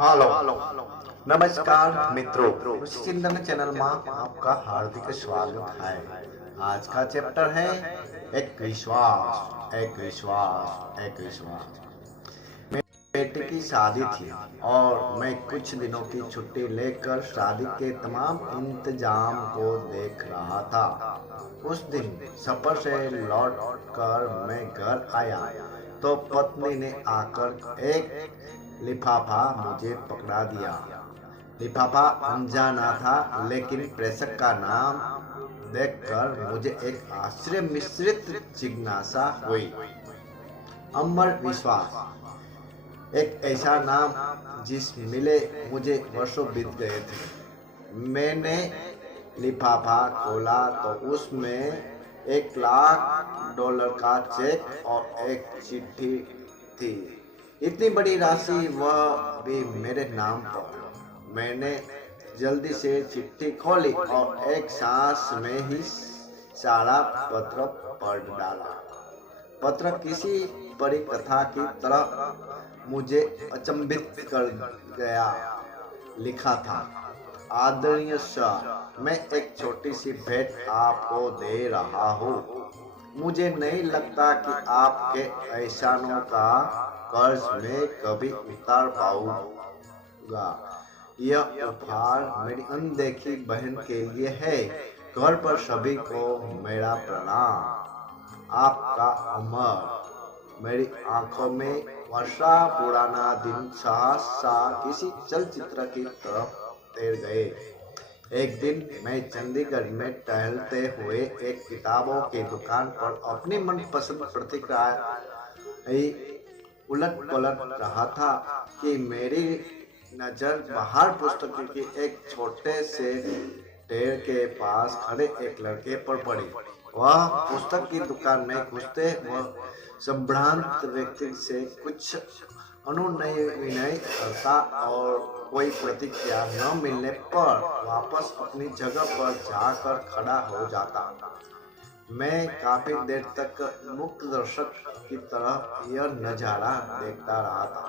Hello नमस्कार मित्रों, ऋषि चिंतन चैनल में आपका हार्दिक स्वागत है। आज का चैप्टर है एक विश्वास, एक विश्वास, एक विश्वास। बेटे की शादी थी और मैं कुछ दिनों की छुट्टी लेकर शादी के तमाम इंतजाम को देख रहा था। उस दिन सफर से लौटकर मैं घर आया तो पत्नी ने आकर एक लिफाफा मुझे पकड़ा दिया। लिफाफा अनजाना था, लेकिन प्रेषक का नाम देखकर मुझे एक आश्चर्य मिश्रित जिज्ञासा हुई। अमर विश्वास, एक ऐसा नाम जिस मिले मुझे वर्षों बीत गए थे। मैंने लिफाफा खोला तो उसमें $1,00,000 का चेक और एक चिट्ठी थी। इतनी बड़ी राशि, वह भी मेरे नाम पर। मैंने जल्दी से चिट्ठी खोली और एक सांस में ही सारा पत्र पढ़ डाला। पत्र किसी परी कथा की तरह मुझे अचंभित कर गया। लिखा था, आदरणीय सर, मैं एक छोटी सी भेंट आपको दे रहा हूँ। मुझे नहीं लगता कि आपके एहसानों का कर्ज में कभी उतार पाऊंगा। यह उपहार मेरी अनदेखी बहन के लिए है। घर पर सभी को मेरा प्रणाम। आपका अमर। मेरी आंखों में वर्षा पुराना दिन सहसा किसी चलचित्र की तरफ तैर गए। एक दिन मैं चंडीगढ़ में टहलते हुए एक किताबों की दुकान पर अपनी मनपसंद पत्रिका उलट पलट रहा था कि मेरी नजर बाहर पुस्तक की एक छोटे से ढेर के पास खड़े एक लड़के पर पड़ी। वह पुस्तक की दुकान में घुसते वह संभ्रांत व्यक्ति से कुछ अनुनय विनय करता और कोई प्रतिक्रिया न मिलने पर वापस अपनी जगह पर जाकर खड़ा हो जाता। मैं काफी देर तक मुक्त दर्शक की तरह यह नजारा देखता रहा था।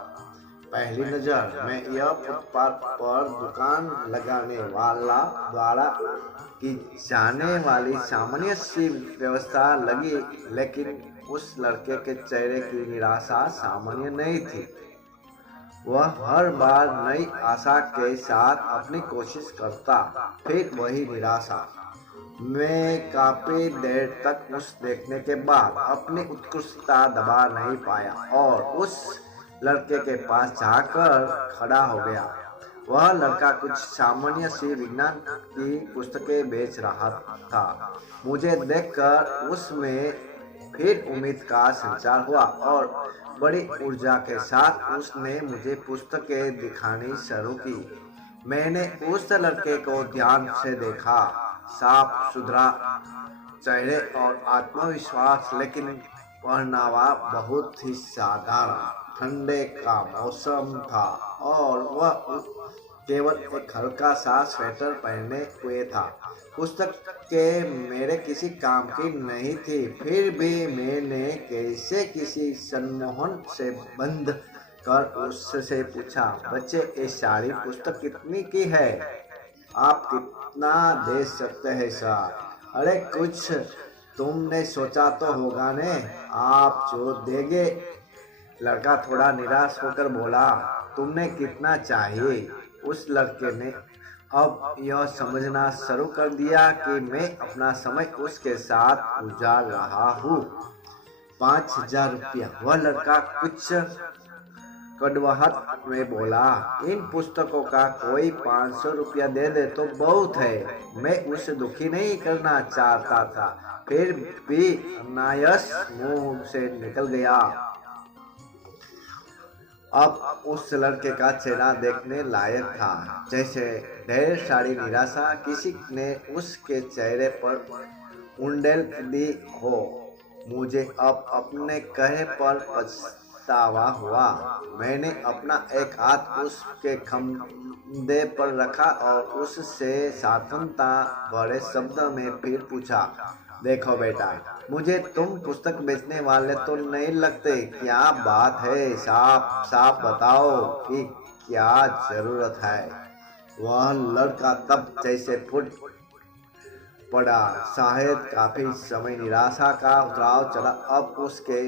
पहली नजर में यह फुटपाथ पर दुकान लगाने वाला द्वारा की जाने वाली सामान्य सी व्यवस्था लगी, लेकिन उस लड़के के चेहरे की निराशा सामान्य नहीं थी। वह हर बार नई आशा के साथ अपनी कोशिश करता, फिर वही निराशा। मैं काफी देर तक उस देखने के बाद अपनी उत्कृष्टता दबा नहीं पाया और उस लड़के के पास जाकर खड़ा हो गया। वह लड़का कुछ सामान्य सी विज्ञान की पुस्तकें बेच रहा था। मुझे देखकर उसमें फिर उम्मीद का संचार हुआ और बड़ी ऊर्जा के साथ उसने मुझे पुस्तकें दिखानी शुरू की। मैंने उस लड़के को ध्यान से देखा। साफ सुथरा चेहरे और आत्मविश्वास, लेकिन पहनावा बहुत ही साधारण। ठंडे का मौसम था और वह केवल एक हल्का सा स्वेटर पहने हुए था। पुस्तक के मेरे किसी काम की नहीं थी, फिर भी मैंने कैसे किसी सम्मोहन से बंद कर उससे पूछा, बच्चे, ये सारी पुस्तक कितनी की है? आप कितना दे सकते हैं सर? अरे कुछ तुमने सोचा तो होगा ने, आप जो देंगे। लड़का थोड़ा निराश होकर बोला, तुमने कितना चाहिए? उस लड़के ने अब यह समझना शुरू कर दिया कि मैं अपना समय उसके साथ गुजार रहा हूँ। 5,000 रुपया। वह लड़का कुछ कड़वाहट में बोला, इन पुस्तकों का कोई 500 रुपया दे दे तो बहुत है। मैं उसे दुखी नहीं करना चाहता था, फिर भी नायस मुंह से निकल गया। अब उस लड़के का चेहरा देखने लायक था। जैसे ढेर सारी निराशा किसी ने उसके चेहरे पर उंडेल दी हो। मुझे अब अपने कहे पर पछतावा हुआ। मैंने अपना एक हाथ उसके कंधे पर रखा और उससे सात्वनता भरे शब्द में फिर पूछा, देखो बेटा, मुझे तुम पुस्तक बेचने वाले तो नहीं लगते। क्या बात है? साफ साफ बताओ कि क्या जरूरत है। वह लड़का तब जैसे फुट पड़ा। शायद काफी समय निराशा का उतराव चला, अब उसके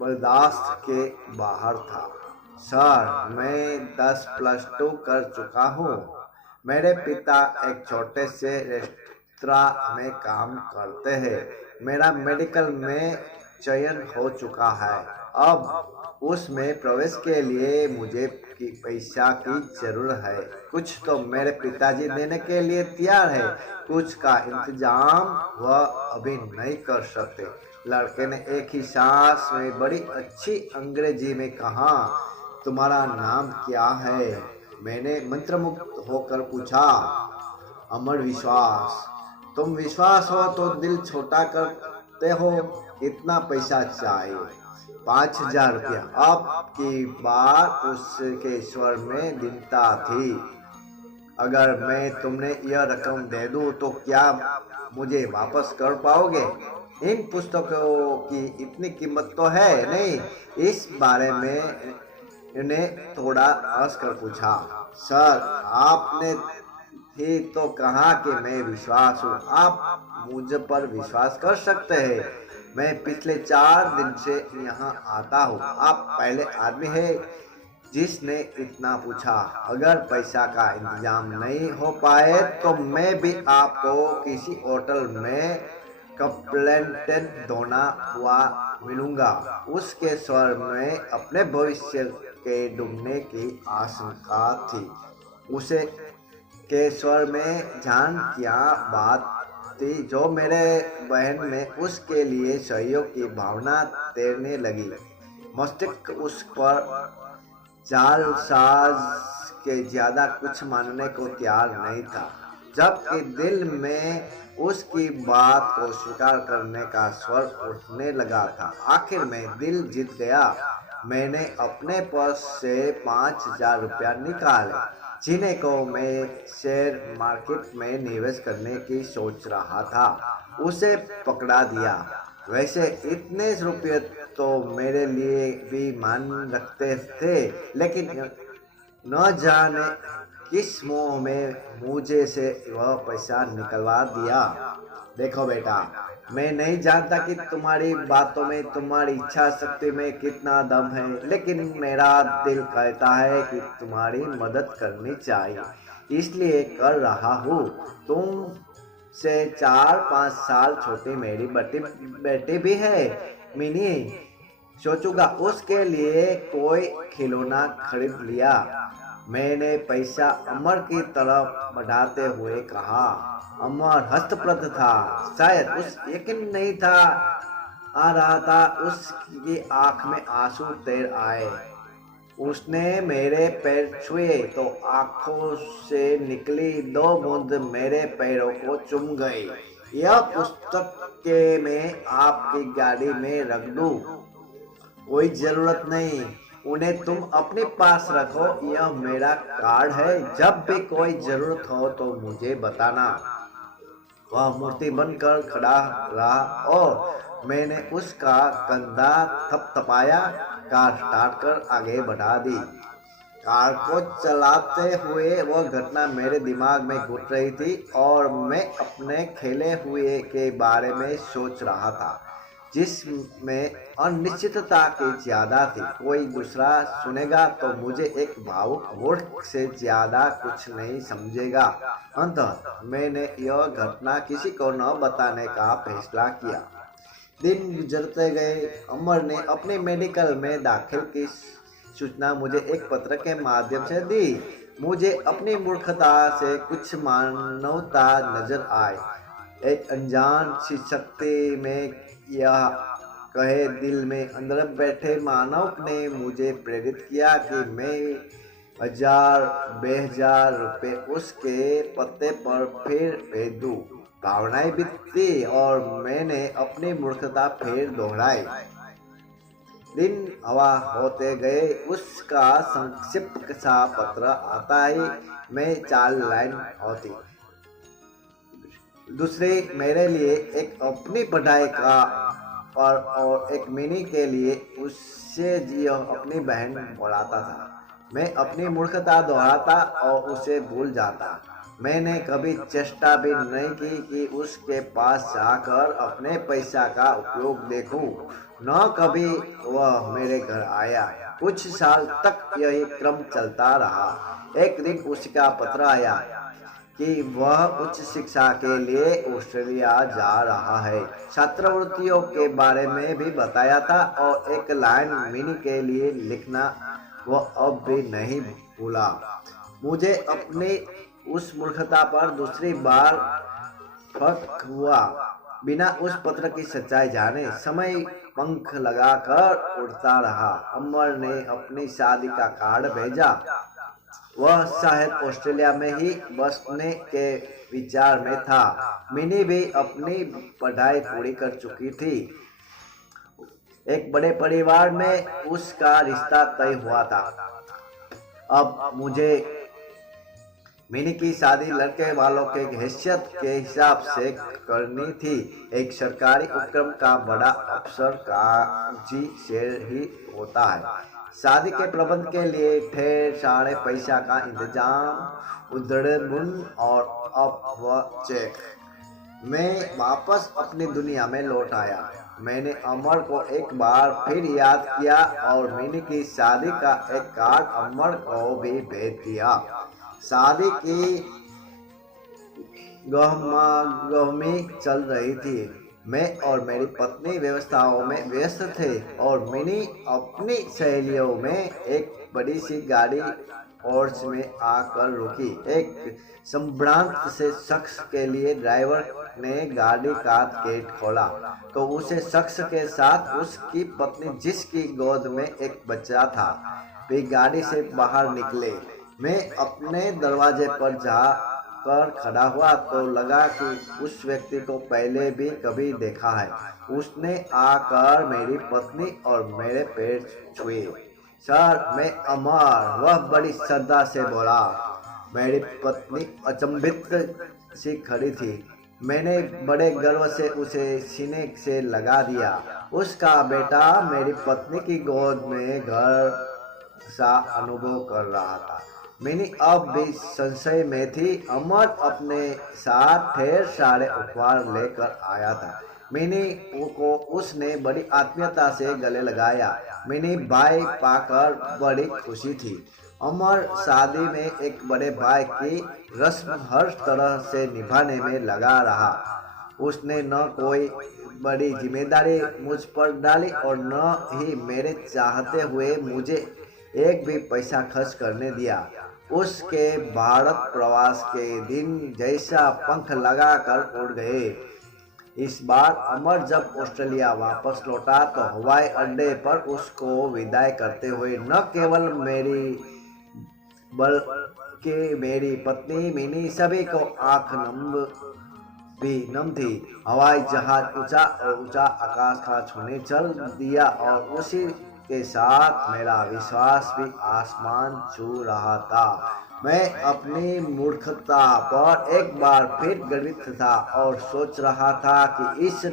बर्दाश्त के बाहर था। सर, मैं 10+2 कर चुका हूँ। मेरे पिता एक छोटे से रेस्तरां में काम करते हैं। मेरा मेडिकल में चयन हो चुका है। अब उसमें प्रवेश के लिए मुझे पैसा की जरूरत है। कुछ तो मेरे पिताजी देने के लिए तैयार है, कुछ का इंतजाम वह अभी नहीं कर सकते। लड़के ने एक ही सांस में बड़ी अच्छी अंग्रेजी में कहा, तुम्हारा नाम क्या है? मैंने मंत्रमुग्ध होकर पूछा। अमर विश्वास। तुम विश्वास हो तो दिल छोटा करते हो। कितना पैसा चाहिए? 5,000 रुपया। अब की बार उसके स्वर में दीनता थी। अगर मैं तुमने यह रकम दे दूं तो क्या मुझे वापस कर पाओगे? इन पुस्तकों की इतनी कीमत तो है नहीं। इस बारे में ने थोड़ा हंस कर पूछा। सर, आपने ही तो कहा कि मैं विश्वास हूँ। आप मुझ पर विश्वास कर सकते हैं। मैं पिछले 4 दिन से यहाँ आता हूँ। आप पहले आदमी है जिसने इतना पूछा। अगर पैसा का इंतजाम नहीं हो पाए तो मैं भी आपको किसी होटल में कंप्लेंट धोना हुआ मिलूंगा। उसके स्वर में अपने भविष्य के डूबने की आशंका थी। उसे के स्वर में जान क्या बात थी जो मेरे बहन में उसके लिए सहयोग की भावना तैरने लगी। मस्तिष्क उस पर जालसाज के ज्यादा कुछ मानने को तैयार नहीं था, जबकि दिल में उसकी बात को स्वीकार करने का स्वर उठने लगा था। आखिर में दिल जीत गया। मैंने अपने पर्स से 5,000 रुपया निकाले, जिन्हें को मैं शेयर मार्केट में निवेश करने की सोच रहा था। उसे पकड़ा दिया। वैसे इतने रुपये तो मेरे लिए भी मान रखते थे, लेकिन न जाने किस मोह में मुझे से वह पैसा निकलवा दिया। देखो बेटा, मैं नहीं जानता कि तुम्हारी बातों में, तुम्हारी इच्छा शक्ति में कितना दम है, लेकिन मेरा दिल कहता है कि तुम्हारी मदद करनी चाहिए, इसलिए कर रहा हूँ। तुम से 4-5 साल छोटी मेरी बेटी भी है, मिनी। सोचूंगा उसके लिए कोई खिलौना खरीद लिया। मैंने पैसा अमर की तरफ बढ़ाते हुए कहा। अमर हस्तप्रद था। शायद उस यकीन नहीं था आ रहा था। उसकी आंख में आंसू तैर आए। उसने मेरे पैर छुए तो आंखों से निकली 2 बूंद मेरे पैरों को चुम गई। यह पुस्तक के मैं आपकी गाड़ी में रख दूं? कोई जरूरत नहीं, उन्हें तुम अपने पास रखो। यह मेरा कार्ड है, जब भी कोई जरूरत हो तो मुझे बताना। वह मूर्ति बनकर खड़ा रहा और मैंने उसका कंधा थपथपाया। कार स्टार्ट कर आगे बढ़ा दी। कार को चलाते हुए वह घटना मेरे दिमाग में घुट रही थी और मैं अपने खेले हुए के बारे में सोच रहा था, जिसमें अनिश्चितता की ज्यादा थी। कोई दूसरा सुनेगा तो मुझे एक भावुक मूर्ख से ज्यादा कुछ नहीं समझेगा। अंततः मैंने यह घटना किसी को न बताने का फैसला किया। दिन गुजरते गए। अमर ने अपने मेडिकल में दाखिल की सूचना मुझे एक पत्र के माध्यम से दी। मुझे अपनी मूर्खता से कुछ मानवता नजर आई। एक अनजान सी शक्ति में यह कहे दिल में अंदर बैठे मानव ने मुझे प्रेरित किया कि मैं 1,000-2,000 रुपए उसके पते पर फिर भेज दूं। भावनाएं बीती और मैंने अपनी मूर्खता फिर दोहराई। दिन हवा होते गए। उसका संक्षिप्त सा पत्र आता ही मैं 4 लाइन होती। दूसरे मेरे लिए एक अपनी पढ़ाई का और एक मिनी के लिए उससे जियो अपनी बहन बुलाता था। मैं अपनी मूर्खता दोहराता और उसे भूल जाता। मैंने कभी चेष्टा भी नहीं की कि उसके पास जाकर अपने पैसा का उपयोग देखूं। न कभी वह मेरे घर आया। कुछ साल तक यही क्रम चलता रहा। एक दिन उसका पत्र आया कि वह उच्च शिक्षा के लिए ऑस्ट्रेलिया जा रहा है। छात्रवृत्तियों के बारे में भी बताया था और एक लाइन मिनी के लिए लिखना वह अब भी नहीं भूला। मुझे अपनी उस मूर्खता पर दूसरी बार फक हुआ। बिना उस पत्र की सच्चाई जाने समय पंख लगाकर उड़ता रहा। अमर ने अपनी शादी का कार्ड भेजा। वह शायद ऑस्ट्रेलिया में ही बसने के विचार में था। मिनी भी अपनी पढ़ाई पूरी कर चुकी थी। एक बड़े परिवार में उसका रिश्ता तय हुआ था। अब मुझे मिनी की शादी लड़के वालों के हैसियत के हिसाब से करनी थी। एक सरकारी उपक्रम का बड़ा अफसर कागजी से ही होता है। शादी के प्रबंध के लिए ढेर सारे पैसा का इंतजाम, उधड़बुन और अब वह चेक। मैं वापस अपनी दुनिया में लौट आया। मैंने अमर को एक बार फिर याद किया और मिनी की शादी का एक कार्ड अमर को भी भेज दिया। शादी की गहमी चल रही थी। मैं और मेरी पत्नी व्यवस्थाओं में व्यस्त थे और मिनी अपनी सहेलियों में एक बड़ी सी गाड़ी पोर्च में आकर रुकी। एक संभ्रांत से शख्स के लिए ड्राइवर ने गाड़ी का गेट खोला तो उसे शख्स के साथ उसकी पत्नी, जिसकी गोद में एक बच्चा था, वे गाड़ी से बाहर निकले। मैं अपने दरवाजे पर जाकर खड़ा हुआ तो लगा कि उस व्यक्ति को पहले भी कभी देखा है। उसने आकर मेरी पत्नी और मेरे पैर छुए। सर, मैं अमर, वह बड़ी श्रद्धा से बोला। मेरी पत्नी अचंभित सी खड़ी थी। मैंने बड़े गर्व से उसे सीने से लगा दिया। उसका बेटा मेरी पत्नी की गोद में घर सा अनुभव कर रहा था। मिनी अब भी संशय में थी। अमर अपने साथ ढेर सारे उपहार लेकर आया था। मिनी को उसने बड़ी आत्मीयता से गले लगाया। मिनी भाई पाकर बड़ी खुशी थी। अमर शादी में एक बड़े भाई की रस्म हर तरह से निभाने में लगा रहा। उसने न कोई बड़ी जिम्मेदारी मुझ पर डाली और न ही मेरे चाहते हुए मुझे एक भी पैसा खर्च करने दिया। उसके भारत प्रवास के दिन जैसा पंख लगाकर उड़ गए। इस बार अमर जब ऑस्ट्रेलिया वापस लौटा तो हवाई अड्डे पर उसको विदाई करते हुए न केवल मेरी बल्कि मेरी पत्नी मिनी सभी को आंख नम थी। हवाई जहाज ऊंचा और ऊंचा आकाश का छूने चल दिया और उसी के साथ मेरा विश्वास भी आसमान छू रहा था। मैं अपनी मूर्खता पर एक बार फिर गर्वित था और सोच रहा था कि इस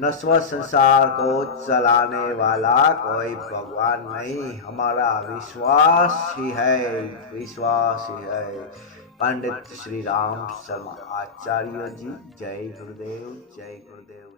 नश्वर संसार को चलाने वाला कोई भगवान नहीं, हमारा विश्वास ही है, विश्वास ही है। पंडित श्री राम शर्मा आचार्य जी। जय गुरुदेव, जय गुरुदेव।